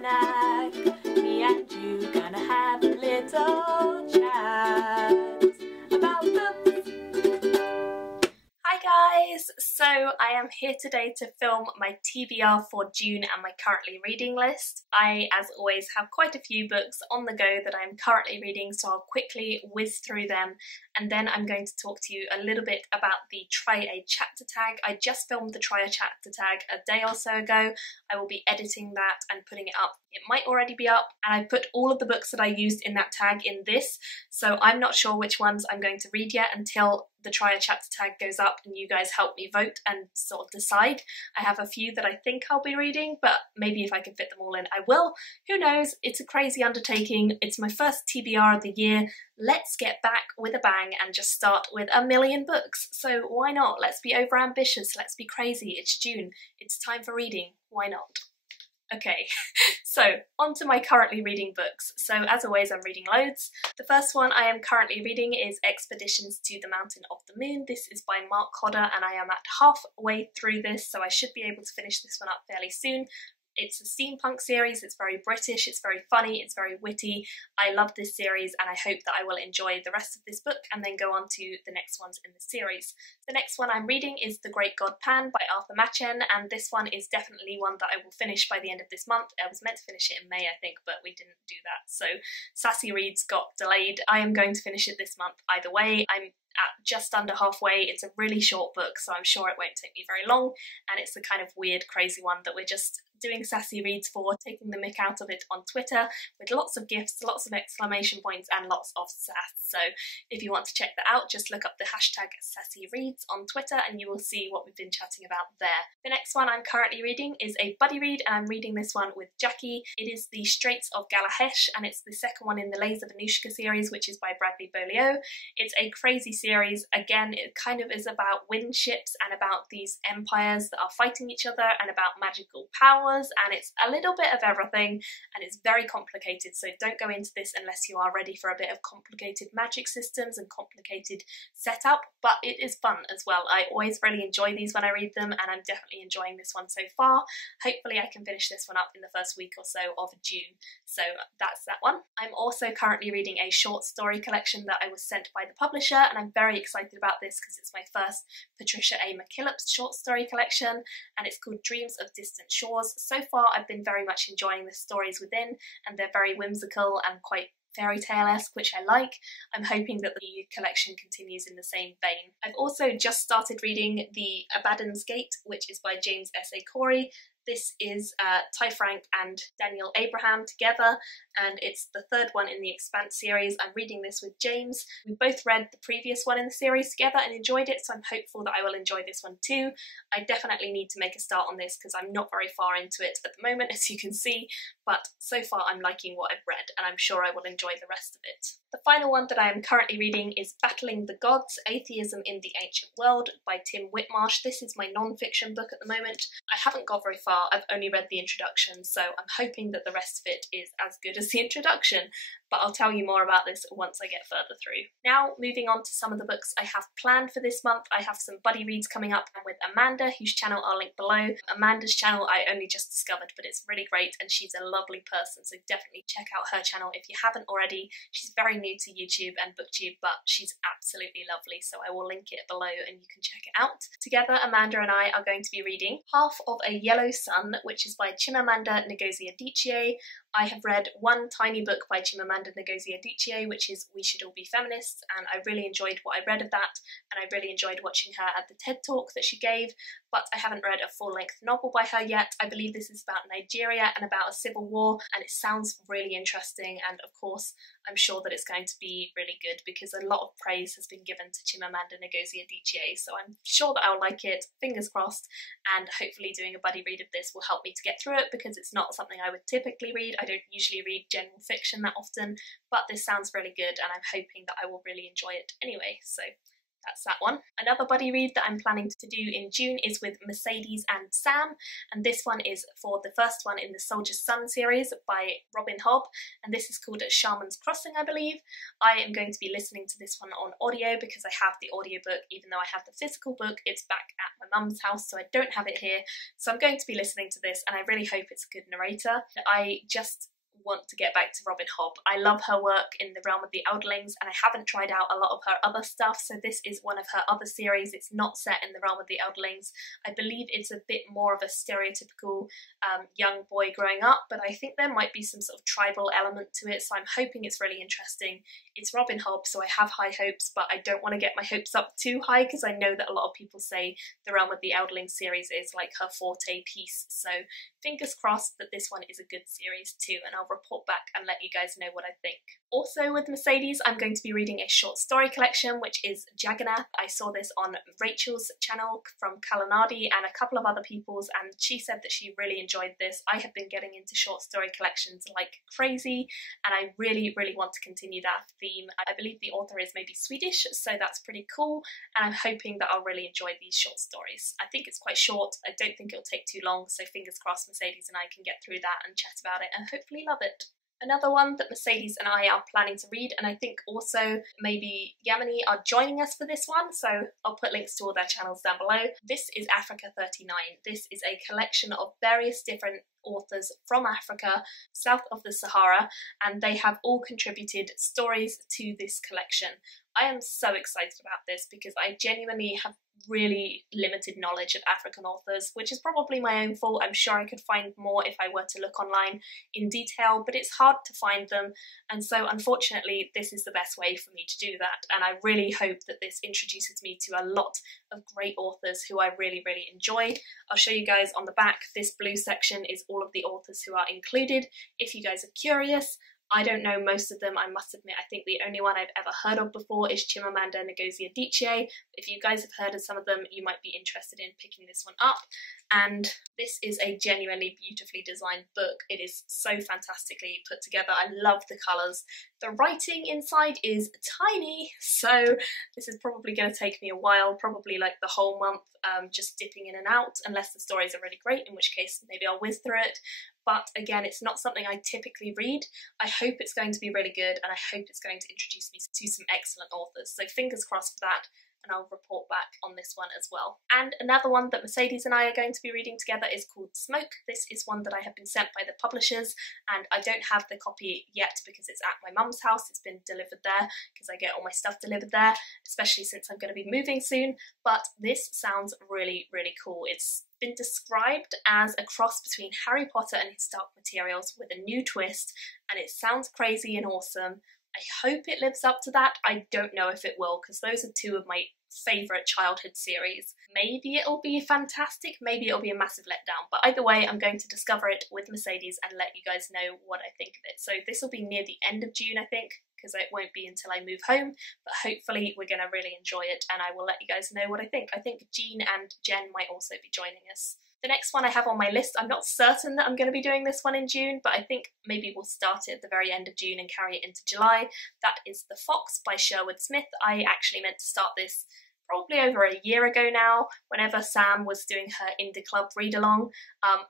snack. Me and you gonna have a little chat about books. Hi guys! So I am here today to film my TBR for June and my currently reading list. I, as always, have quite a few books on the go that I'm currently reading, so I'll quickly whiz through them, and then I'm going to talk to you a little bit about the Try a Chapter tag. I just filmed the Try a Chapter tag a day or so ago. I will be editing that and putting it up. It might already be up, and I put all of the books that I used in that tag in this, so I'm not sure which ones I'm going to read yet until the Try a Chapter tag goes up and you guys help me vote and sort of decide. I have a few that I think I'll be reading, but maybe if I can fit them all in I will. Who knows? It's a crazy undertaking. It's my first TBR of the year. Let's get back with a bang and just start with a million books. So why not? Let's be over ambitious. Let's be crazy. It's June. It's time for reading. Why not? Okay, so on to my currently reading books. So as always, I'm reading loads. The first one I am currently reading is Expeditions to the Mountain of the Moon. This is by Mark Hodder and I am at halfway through this, so I should be able to finish this one up fairly soon. It's a steampunk series, it's very British, it's very funny, it's very witty. I love this series and I hope that I will enjoy the rest of this book and then go on to the next ones in the series. The next one I'm reading is The Great God Pan by Arthur Machen, and this one is definitely one that I will finish by the end of this month. I was meant to finish it in May, I think, but we didn't do that, so Sassy Reads got delayed. I am going to finish it this month either way. I'm at just under halfway. It's a really short book, so I'm sure it won't take me very long, and it's the kind of weird, crazy one that we're just doing Sassy Reads for, taking the mick out of it on Twitter with lots of gifs, lots of exclamation points and lots of sass. So if you want to check that out, just look up the hashtag Sassy Reads on Twitter and you will see what we've been chatting about there. The next one I'm currently reading is a buddy read, and I'm reading this one with Jackie. It is The Straits of Galahesh, and it's the second one in the Lays of Anushka series, which is by Bradley Beaulieu. It's a crazy series. Again, it kind of is about wind ships and about these empires that are fighting each other and about magical powers, and it's a little bit of everything and it's very complicated, so don't go into this unless you are ready for a bit of complicated magic systems and complicated setup, but it is fun as well. I always really enjoy these when I read them, and I'm definitely enjoying this one so far. Hopefully I can finish this one up in the first week or so of June, so that's that one. I'm also currently reading a short story collection that I was sent by the publisher, and I'm very excited about this because it's my first Patricia A. McKillop's short story collection, and it's called Dreams of Distant Shores. So far I've been very much enjoying the stories within, and they're very whimsical and quite fairy tale-esque, which I like. I'm hoping that the collection continues in the same vein. I've also just started reading The Abaddon's Gate, which is by James S.A. Corey. This is Ty Frank and Daniel Abraham together, and it's the third one in the Expanse series. I'm reading this with James. We both read the previous one in the series together and enjoyed it, so I'm hopeful that I will enjoy this one too. I definitely need to make a start on this because I'm not very far into it at the moment, as you can see, but so far I'm liking what I've read and I'm sure I will enjoy the rest of it. The final one that I am currently reading is Battling the Gods, Atheism in the Ancient World by Tim Whitmarsh. This is my non-fiction book at the moment. I haven't got very far. I've only read the introduction, so I'm hoping that the rest of it is as good as the introduction, but I'll tell you more about this once I get further through. Now, moving on to some of the books I have planned for this month. I have some buddy reads coming up, and with Amanda, whose channel I'll link below. Amanda's channel I only just discovered, but it's really great and she's a lovely person, so definitely check out her channel if you haven't already. She's very new to YouTube and BookTube, but she's absolutely lovely, so I will link it below and you can check it out. Together, Amanda and I are going to be reading Half of a Yellow Sun, which is by Chimamanda Ngozi Adichie. I have read one tiny book by Chimamanda Ngozi Adichie, which is We Should All Be Feminists, and I really enjoyed what I read of that, and I really enjoyed watching her at the TED Talk that she gave, but I haven't read a full-length novel by her yet. I believe this is about Nigeria and about a civil war, and it sounds really interesting, and of course I'm sure that it's going to be really good because a lot of praise has been given to Chimamanda Ngozi Adichie, so I'm sure that I'll like it, fingers crossed, and hopefully doing a buddy read of this will help me to get through it because it's not something I would typically read. I don't usually read general fiction that often, but this sounds really good and I'm hoping that I will really enjoy it anyway, so That's that one. Another buddy read that I'm planning to do in June is with Mercedes and Sam, and this one is for the first one in the Soldier's Son series by Robin Hobb, and this is called Shaman's Crossing, I believe. I am going to be listening to this one on audio because I have the audiobook. Even though I have the physical book, it's back at my mum's house, so I don't have it here. So I'm going to be listening to this, and I really hope it's a good narrator. I just want to get back to Robin Hobb. I love her work in the realm of the Elderlings, and I haven't tried out a lot of her other stuff, so this is one of her other series. It's not set in the realm of the Elderlings. I believe it's a bit more of a stereotypical young boy growing up, but I think there might be some sort of tribal element to it, so I'm hoping it's really interesting. It's Robin Hobb, so I have high hopes, but I don't want to get my hopes up too high because I know that a lot of people say the realm of the Elderlings series is like her forte piece, so fingers crossed that this one is a good series too, and I'll report back and let you guys know what I think. Also with Mercedes, I'm going to be reading a short story collection, which is Jagannath. I saw this on Rachel's channel from Kalanadi and a couple of other people's, and she said that she really enjoyed this. I have been getting into short story collections like crazy, and I really want to continue that theme. I believe the author is maybe Swedish, so that's pretty cool, and I'm hoping that I'll really enjoy these short stories. I think it's quite short. I don't think it'll take too long, so fingers crossed Mercedes and I can get through that and chat about it and hopefully love it. Another one that Mercedes and I are planning to read, and I think also maybe Yamini are joining us for this one, so I'll put links to all their channels down below. This is Africa 39. This is a collection of various different authors from Africa, south of the Sahara, and they have all contributed stories to this collection. I am so excited about this because I genuinely have really limited knowledge of African authors, which is probably my own fault. I'm sure I could find more if I were to look online in detail, but it's hard to find them, and so unfortunately this is the best way for me to do that, and I really hope that this introduces me to a lot of great authors who I really enjoy. I'll show you guys on the back. This blue section is all of the authors who are included. If you guys are curious, I don't know most of them, I must admit. I think the only one I've ever heard of before is Chimamanda Ngozi Adichie. If you guys have heard of some of them, you might be interested in picking this one up. And this is a genuinely beautifully designed book. It is so fantastically put together. I love the colours. The writing inside is tiny, so this is probably going to take me a while, probably like the whole month, just dipping in and out, unless the stories are really great, in which case maybe I'll whiz through it. But again, it's not something I typically read. I hope it's going to be really good, and I hope it's going to introduce me to some excellent authors. So fingers crossed for that, and I'll report back on this one as well. And another one that Mercedes and I are going to be reading together is called Smoke. This is one that I have been sent by the publishers, and I don't have the copy yet because it's at my mum's house. It's been delivered there because I get all my stuff delivered there, especially since I'm going to be moving soon. But this sounds really cool. It's been described as a cross between Harry Potter and his Dark Materials with a new twist, and it sounds crazy and awesome. I hope it lives up to that. I don't know if it will, because those are two of my favourite childhood series. Maybe it'll be fantastic, maybe it'll be a massive letdown, but either way I'm going to discover it with Mercedes and let you guys know what I think of it. So this will be near the end of June, I think, because it won't be until I move home, but hopefully we're going to really enjoy it and I will let you guys know what I think. I think Jean and Jen might also be joining us. The next one I have on my list, I'm not certain that I'm going to be doing this one in June, but I think maybe we'll start it at the very end of June and carry it into July. That is The Fox by Sherwood Smith. I actually meant to start this probably over a year ago now, whenever Sam was doing her Indie Club read-along.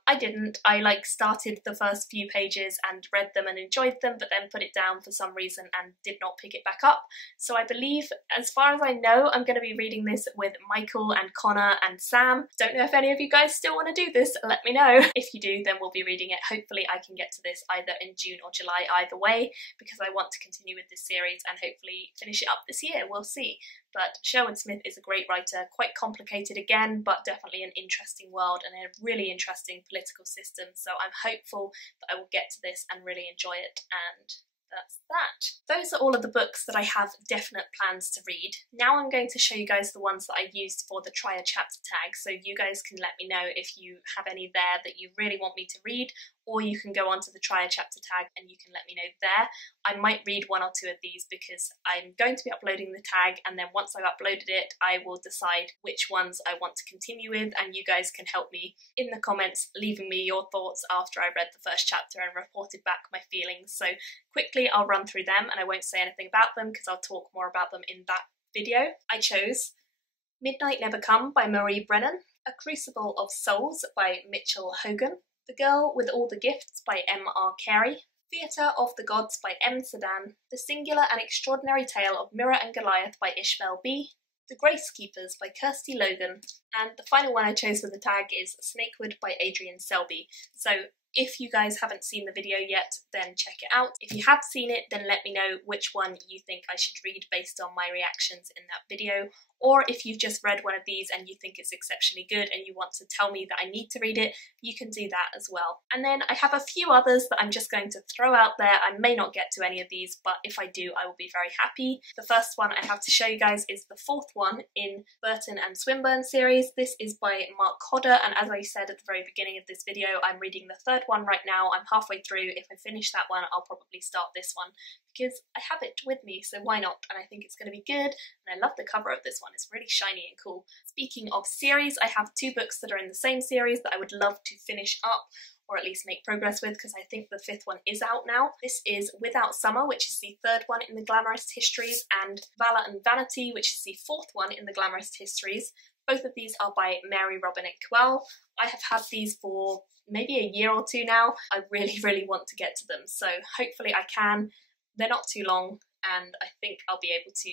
I didn't. I started the first few pages and read them and enjoyed them, but then put it down for some reason and did not pick it back up. So I believe, as far as I know, I'm going to be reading this with Michael and Connor and Sam. Don't know if any of you guys still want to do this, let me know. If you do, then we'll be reading it. Hopefully I can get to this either in June or July, either way, because I want to continue with this series and hopefully finish it up this year, we'll see. But Sherwood Smith is a great writer, quite complicated again, but definitely an interesting world and a really interesting political system. So I'm hopeful that I will get to this and really enjoy it, and that's that. Those are all of the books that I have definite plans to read. Now I'm going to show you guys the ones that I used for the try a chapter tag, so you guys can let me know if you have any there that you really want me to read, or you can go onto the try a chapter tag and you can let me know there. I might read one or two of these because I'm going to be uploading the tag, and then once I've uploaded it I will decide which ones I want to continue with, and you guys can help me in the comments leaving me your thoughts after I read the first chapter and reported back my feelings. So quickly I'll run through them and I won't say anything about them because I'll talk more about them in that video, I chose Midnight Never Come by Marie Brennan, A Crucible of Souls by Mitchell Hogan, The Girl with All the Gifts by M.R. Carey, Theatre of the Gods by M. Sedan, The Singular and Extraordinary Tale of Mirror and Goliath by Ishmael B., The Gracekeepers by Kirsty Logan, and the final one I chose for the tag is Snakewood by Adrian Selby. So if you guys haven't seen the video yet, then check it out. If you have seen it, then let me know which one you think I should read based on my reactions in that video, or if you've just read one of these and you think it's exceptionally good and you want to tell me that I need to read it, you can do that as well. And then I have a few others that I'm just going to throw out there. I may not get to any of these, but if I do, I will be very happy. The first one I have to show you guys is the fourth one in Burton and Swinburne series. This is by Mark Hodder, and as I said at the very beginning of this video, I'm reading the third one right now. I'm halfway through. If I finish that one, I'll probably start this one because I have it with me, so why not? And I think it's going to be good, and I love the cover of this one. It's really shiny and cool. Speaking of series, I have two books that are in the same series that I would love to finish up, or at least make progress with, because I think the fifth one is out now. This is Without Summer, which is the third one in the Glamorous Histories, and Valor and Vanity, which is the fourth one in the Glamorous Histories. Both of these are by Mary Robinette Kowal. I have had these for maybe a year or two now. I really want to get to them, so hopefully I can. They're not too long, and I think I'll be able to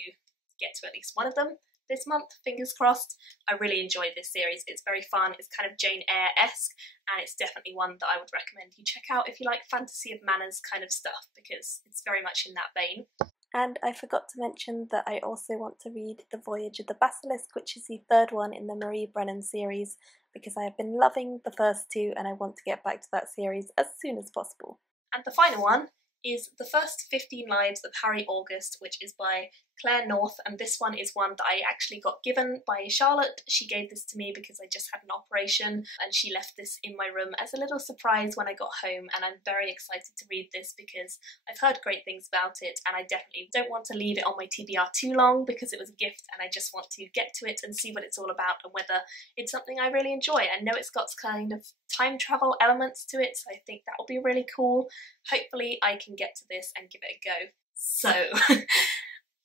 get to at least one of them this month, fingers crossed. I really enjoyed this series. It's very fun, it's kind of Jane Eyre-esque, and it's definitely one that I would recommend you check out if you like fantasy of manners kind of stuff, because it's very much in that vein. And I forgot to mention that I also want to read The Voyage of the Basilisk, which is the third one in the Marie Brennan series, because I have been loving the first two and I want to get back to that series as soon as possible. And the final one is The First 15 Lives of Harry August, which is by Claire North, and this one is one that I actually got given by Charlotte. She gave this to me because I just had an operation, and she left this in my room as a little surprise when I got home, and I'm very excited to read this because I've heard great things about it, and I definitely don't want to leave it on my TBR too long because it was a gift, and I just want to get to it and see what it's all about and whether it's something I really enjoy. I know it's got kind of time travel elements to it, so I think that will be really cool. Hopefully I can get to this and give it a go. So,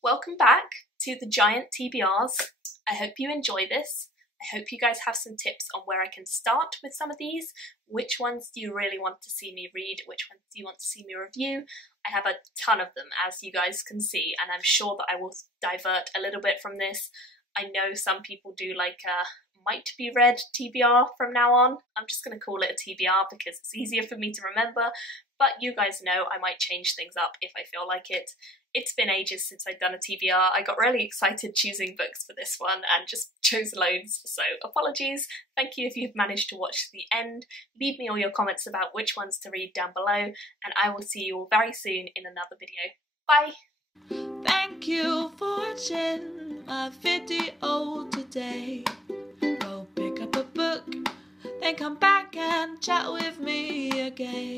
welcome back to the giant TBRs. I hope you enjoy this. I hope you guys have some tips on where I can start with some of these. Which ones do you really want to see me read? Which ones do you want to see me review? I have a ton of them, as you guys can see, and I'm sure that I will divert a little bit from this. I know some people do like a might be read TBR from now on. I'm just going to call it a TBR because it's easier for me to remember, but you guys know I might change things up if I feel like it. It's been ages since I've done a TBR. I got really excited choosing books for this one and just chose loads, so apologies. Thank you if you've managed to watch to the end. Leave me all your comments about which ones to read down below, and I will see you all very soon in another video. Bye! Thank you for watching my video today. Go pick up a book, then come back and chat with me again.